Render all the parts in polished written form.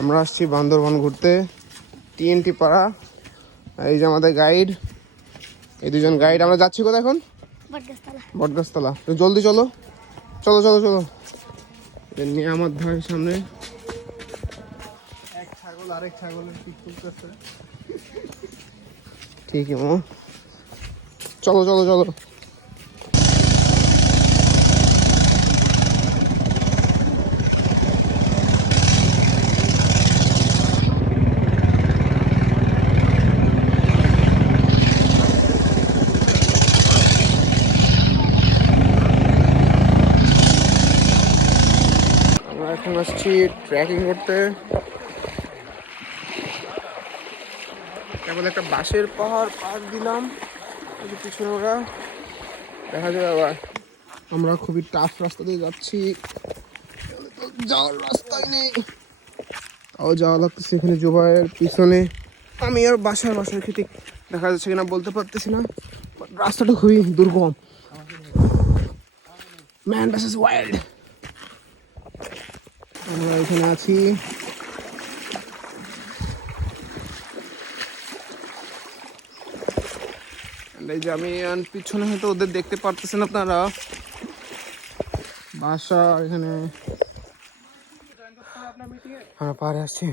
আমরা আসছি বান্দরবান ঘুরতে, টিএনটি পাড়া। এই যে আমাদের গাইড, এই দুজন গাইড। আমরা যাচ্ছি কোথায় এখন? বটগাছতলা। জলদি চলো চলো চলো চলো। নিয়ামত ভাই সামনে, এক ছাগল আরেক ছাগলের পিক তুলতেছে। ঠিক আছে, চলো চলো চলো। এখন আসছি ট্রেকিং করতে। কেবল একটা বাঁশের পাহাড় পার দিলাম, পিছনে ওরা দেখা যায়। আবার আমরা খুবই টাফ রাস্তা দিয়ে যাচ্ছি, যাওয়ার রাস্তাই নেই, তাও যাওয়া লাগতেছে। এখানে জোবাইয়ের পিছনে আমি আর বাসার খেতে দেখা যাচ্ছে কিনা বলতে পারতেছি না, রাস্তাটা খুবই দুর্গম। Man versus wild. আমরা এখানে আছি, এই যে আমি পিছনে হয়তো ওদের দেখতে পারতেছেন আপনারা, বাসা এখানে। আমরা পাহাড়ে আসছি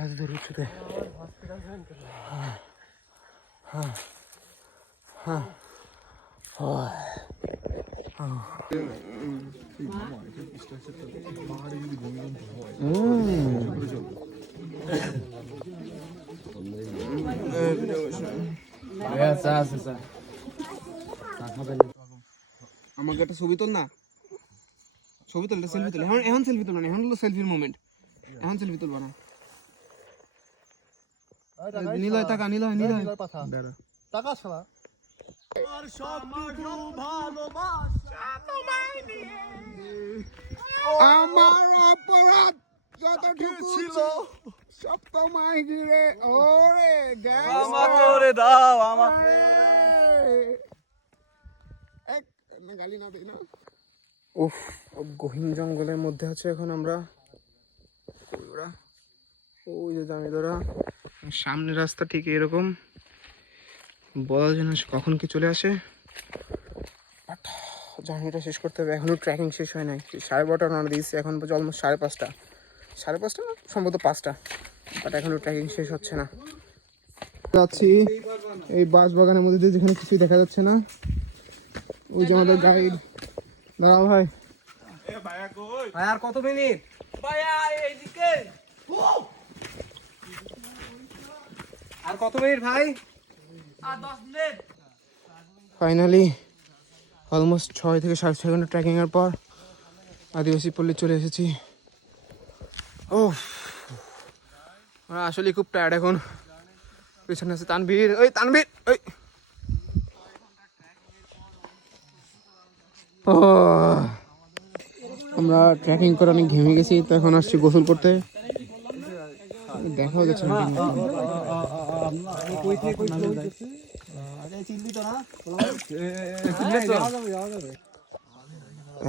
এত দূর উঁচুতে। আমাকে একটা ছবি তোল না, ছবি তুলতে, সেলফি তুলে। এখন সেলফি তুলবা না, এখন হলো সেলফির মোমেন্ট, এখন সেলফি তুলবা না। নিলয় টাকা, নিলয় নিলয় টাকা ছাড়া আমার অপরাধ যতটুকু ছিল সব তোমায় ঘিরে। ওরে আমাকে দাও, আমাকে এক গালি না দেই না। উফ, গহীন জঙ্গলের মধ্যে আছে এখন আমরা। ওই যে জামিদারা, সামনের রাস্তা ঠিক এরকম, বলা যায় না কখন কি চলে আসে। জার্নিটা শেষ করতে হবে, এখনো ট্রেকিং শেষ হয় নাই। 12:30 রওনা দিয়েছি, এখন অলমোস্ট 5:30, 5:30 না সম্ভবত 5টা, বাট এখনো ট্রেকিং শেষ হচ্ছে না। যাচ্ছি এই বাঁশ বাগানের মধ্যে দিয়ে, যেখানে কিছুই দেখা যাচ্ছে না। ওই যে আমাদের গাইড। দাঁড়াও ভাই, আর কত মিনিট? আর কত মিনিট ভাই? আর 10 মিনিট। ফাইনালি অলমোস্ট 6 থেকে 6.5 ঘন্টা ট্রেকিং এর পর আদিবাসী পল্লী চলে এসেছি। ও আমরা আসলে খুব টায়ার্ড এখন। পিছনে আছে তানভীর, ওই তানভীর ওই। আমরা ট্রেকিং করে অনেক ঘেমে গেছি, তো এখন আসছি গোসল করতে। দেখাও যাচ্ছে না।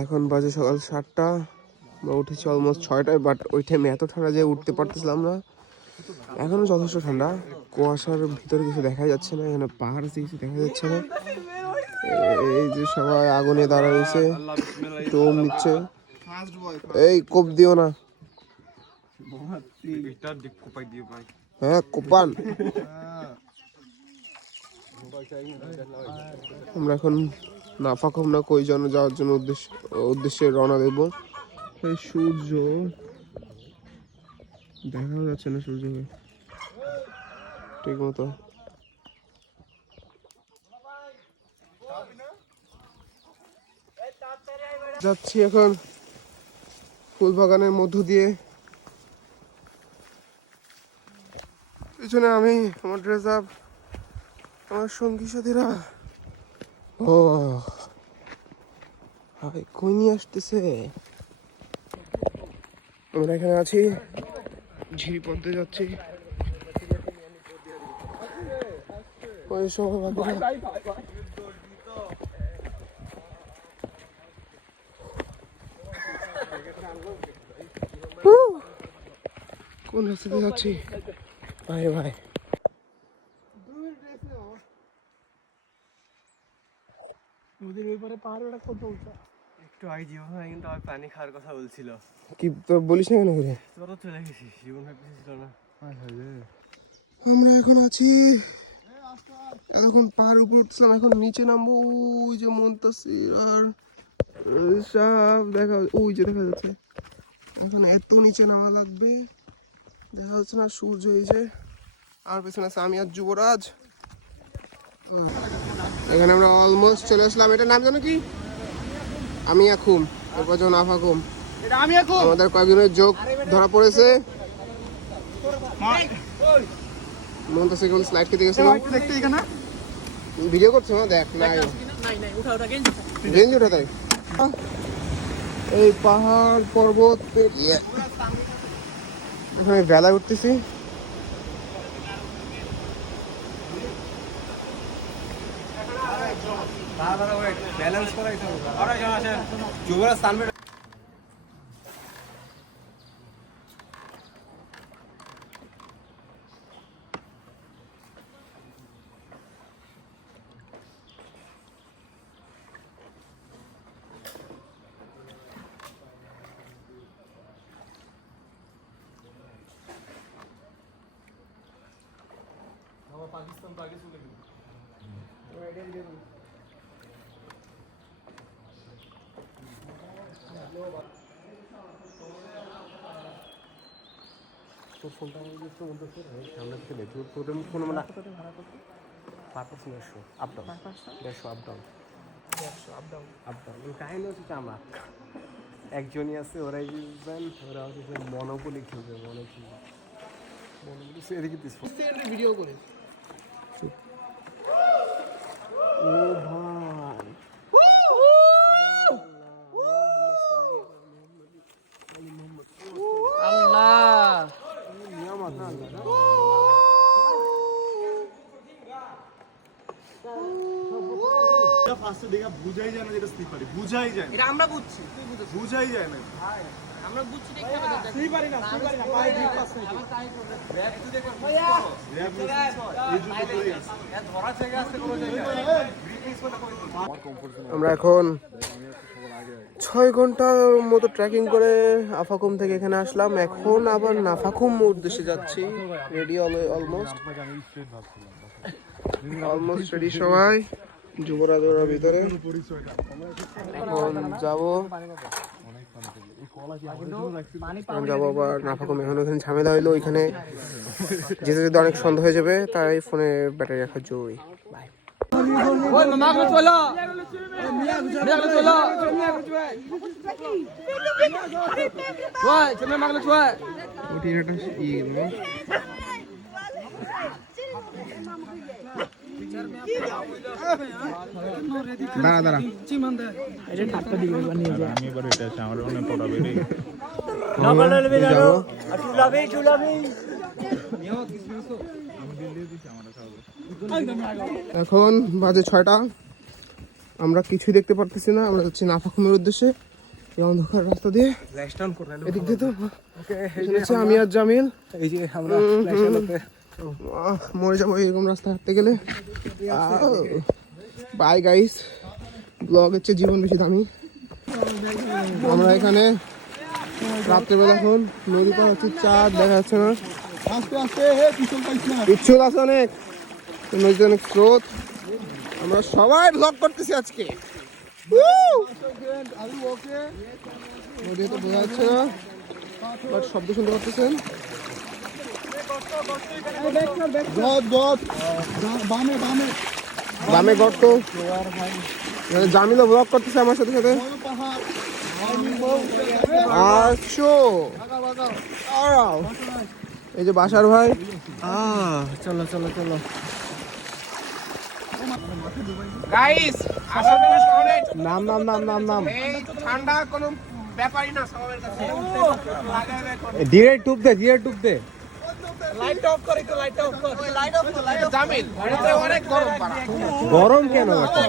এখন বাজে সকাল 7টা, আমরা উঠেছি অলমোস্ট 6টায়, বাট ওই টাইমে এত ঠান্ডা যে উঠতে পারতেছিলাম না। এখনো যথেষ্ট ঠান্ডা, কুয়াশার ভিতরে কিছু দেখা যাচ্ছে না, এখানে পাহাড় কিছু দেখা যাচ্ছে না। এই যে সবাই আগুনে দাঁড়া রয়েছে, টোম নিচ্ছে। এই কোপ দিও না, হ্যাঁ কোপান। আমরা এখন নাফাখুমনা কই যেন যাওয়ার জন্য উদ্দেশ্যে রওনা দেব। এই সূর্য দেখাও যাচ্ছে না, সূর্যকে ঠিক মতো। যাচ্ছি এখন ফুল বাগানের মধ্য দিয়ে। পিছনে আমি, আমার ড্রেস আপ, আমার সঙ্গী সাথীরা। ও ভাই কই নিয়ে আসতেছে। আমরা এখানে আছি, ঝিরি পথে যাচ্ছি। ওই সবাই বাকিরা কোন রাস্তাতে যাচ্ছি ভাই ভাই নদীর ওই পারে পাহাড় ওটা কত উঁচা একটু আগে জীবন ভাই কিন্তু আমার পানি খাওয়ার কথা বলছিল কি তো বলিস না কেন করে তোর তো চলে গেছিস জীবন ভাই পিছিয়ে ছিল না আমরা এখন আছি এতক্ষণ পাহাড় উপরে উঠছিলাম এখন নিচে নামবো ওই যে মন্তাসির আর সব দেখা ওই যে দেখা যাচ্ছে এখন এত নিচে নামা লাগবে দেখা যাচ্ছে না সূর্য এই যে আমার পেছনে আছে আমি আর যুবরাজ এখানে আমরা অলমোস্ট চলে আসলাম এটার নাম জানো কি আমি এখন এরপর যখন আফাকুম আমাদের কয়েকজনের যোগ ধরা পড়েছে মন্তাসির কোন স্লাইড খেতে গেছিল ভিডিও করছো না দেখ নাই গেঞ্জি ওঠা তাই এই পাহাড় পর্বত পেরিয়ে এখানে বেলায় উঠতেছি ব্যালেন্স করাই তো যুবরাজ সানবে পাকিস্তান তো আগে চলে গেল তোর ফোনটা আমার একটু মধ্যে সামনে থেকে তোর তোদের ফোন আমার রাখতে per person 150 up down 150 up down 150 up down কাহিনী হচ্ছে আমরা একজনই আছে ওরাই বুঝবেন ওরা হচ্ছে মনোপলি খেলবে মনোপলি এদিকে ভিডিও করে ও ভাই আল্লাহ ফার্স্টে দেখা বুঝাই যায় না যেটা স্লিপারি বুঝাই যায় না এটা আমরা বুঝছি তুই বুঝছিস বুঝাই যায় না আমরা বুঝছি দেখে আমাদের স্লিপারি না পাই ডিপ পাস নাই আমার তাই করবে ব্যাগ তুই দেখো র্যাপ এই জুতো পড়ে গেছে ধরা জায়গা আসতে কোনো জায়গা ব্রিফিংস করে কই আমরা এখন 6 ঘন্টার মতো ট্রেকিং করে আফাকুম থেকে এখানে আসলাম এখন আবার নাফাকুম উদ্দেশ্যে যাচ্ছি রেডি অলমোস্ট রেডি সবাই যুবরাজ ওরা ভিতরে এখন যাবো আবার নাফাকুম এখন ওখানে ঝামেলা হইলো ওইখানে যেতে যেতে অনেক সন্ধ্যা হয়ে যাবে তাই ফোনের ব্যাটারি রাখা জরুরি বাই ওই মাগলো চলো মাগলো চলো ওই তুমি মাগলো চলো ওটি এটা ইয়ে গেল দাঁড়া এটা ঠাট্টা দিবে বানিয়ে যা আমি এবার এটা আছে আমার অনেক পড়াবে রে এখন বাজে 6টা আমরা কিছুই দেখতে পারতেছি না আমরা যাচ্ছি নাফাকুমের উদ্দেশ্যে এই অন্ধকার রাস্তা দিয়ে এদিক দিয়ে তো আমি আর জামিল এই যে আমরা মরে যাবো এরকম রাস্তা হাঁটতে গেলে বাই গাইস ব্লগের চেয়ে জীবন বেশি দামি আমরা এখানে রাত্রেবেলা এখন নদী পার হচ্ছে চাঁদ দেখা যাচ্ছে না পিছল আছে অনেক নদীতে অনেক স্রোত আমরা সবাই ব্লগ করতেছি আজকে নদী তো বোঝা যাচ্ছে না বাট শব্দ শুনতে পারতেছেন বামে গর্ত জামিলও ব্লগ করতেছে আমার সাথে সাথে এই যে বাসার ভাই চলো চলো চলো গাইস নাম নাম নাম নাম নাম এই ঠান্ডা কোনো ব্যাপারই না সবার কাছে ডিরেক্ট টুপ দে গরম কেন এটা?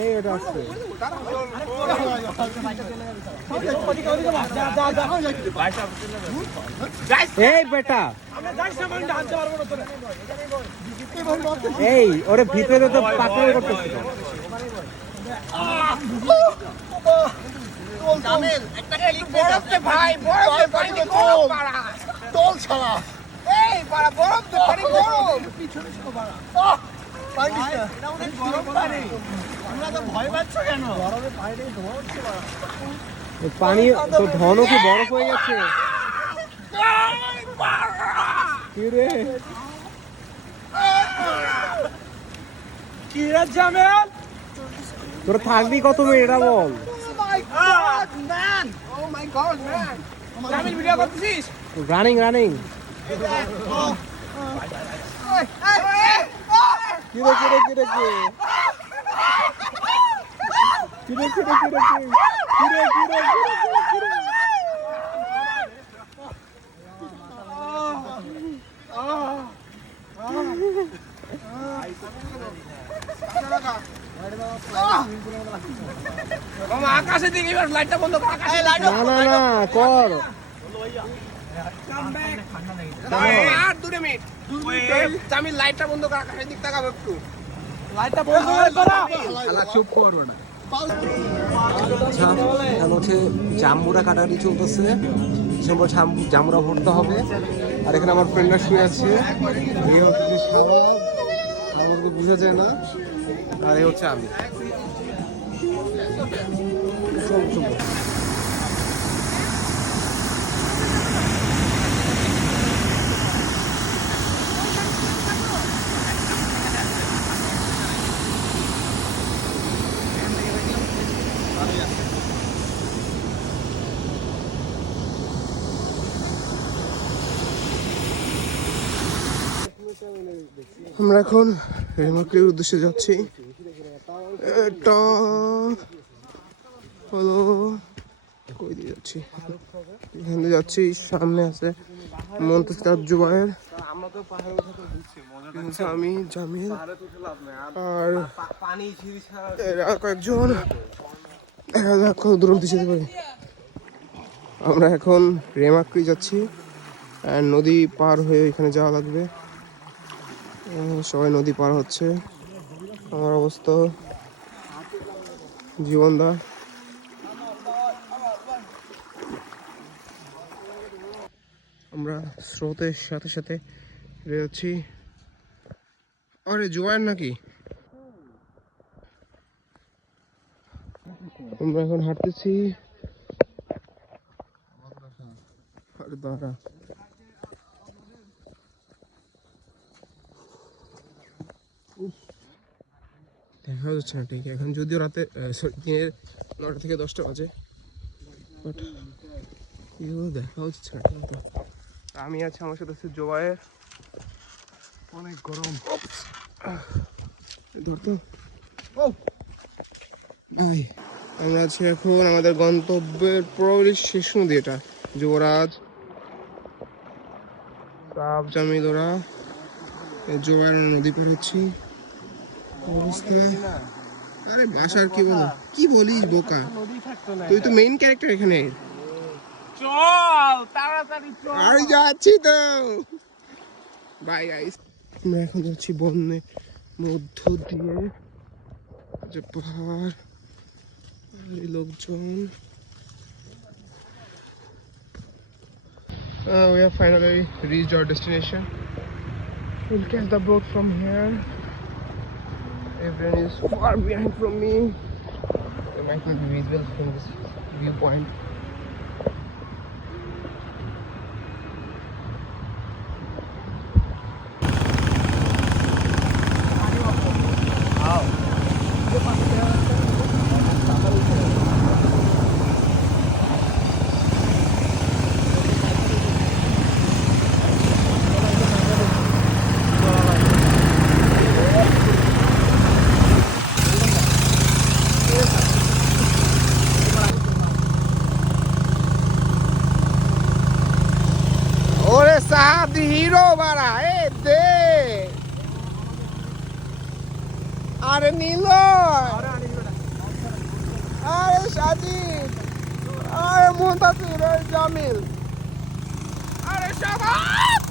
এই এটা আসছে। এই বেটা এই ওরে ভিতরে তো পাকড়াই করতেছিল। পানি তো ঘন কি বরফ হয়ে গেছে? কি রে তোরা থাকবি কত মিনিট এটা বল। রানিং রানিং কিরে কিরে কিরে কিরে কিরে কিরে কিরে কিরে কিরে কিরে আকাশের দিকে এবার লাইটটা বন্ধ কর। আকাশে লাইট না না না কর আর 2 মিনিট জামিল লাইটটা বন্ধ কর। আকাশের দিক তাকাবো একটু। লাইটটা বন্ধ করে করা। শালা চুপ করো না। এখন হচ্ছে জাম্বুরা কাটাকাটি চলতেছে, সম্ভব জাম্বুরা ভরতে হবে। আর এখানে আমার ফ্রেন্ডরা শুয়ে আছে। এই হচ্ছে শালা, আমাকে বোঝা যায় না। আর এই হচ্ছে আমি। আমরা এখন রেমাক্রির উদ্দেশ্যে যাচ্ছি। এটা হলো কই দিয়ে যাচ্ছি, এখান দিয়ে যাচ্ছি। সামনে আছে মন্তেস্তার জুবায়ের, আমি জামিল আর এরা কয়েকজন, এরা কত দূর অব্দি যেতে পারে। আমরা এখন রেমাক্রি যাচ্ছি, আর নদী পার হয়ে এখানে যাওয়া লাগবে। সবাই নদী পার হচ্ছে, আমার অবস্থা জীবনদা। আমরা স্রোতের সাথে সাথে যাচ্ছি। আরে জুবায়ের নাকি? আমরা এখন হাঁটতেছি। আরে দাঁড়া, দেখা যাচ্ছে না ঠিক এখন, যদিও রাতে দিনের 9টা থেকে 10টা বাজে, বাট এগুলো দেখা যাচ্ছে না ঠিক মতো। আমি আছি, আমার সাথে আছে জুবায়ের। অনেক গরম, ধরতো। আমরা আছি এখন আমাদের গন্তব্যের পুরোপুরি শেষ নদী, এটা যুবরাজ, সাব, জামিল, ওরা জোয়ার নদী পার হচ্ছি। অবস্থা, আরে বাসার কি বল, কি বলিস বোকা, তুই তো মেইন ক্যারেক্টার এখানে। চল তাড়াতাড়ি চল। আমি যাচ্ছি তো, বাই গাইস। আমরা এখন যাচ্ছি বন্যের মধ্য দিয়ে, যে পাহাড়, এই লোকজন। We have finally reached our destination. We'll catch the boat from here. Everyone is far behind from me. It might not be visible from this viewpoint. The hero বাড়া এ দে আরে নীল আরে সাজিদ আরে মুনতাসির জামিল আরে শাবাব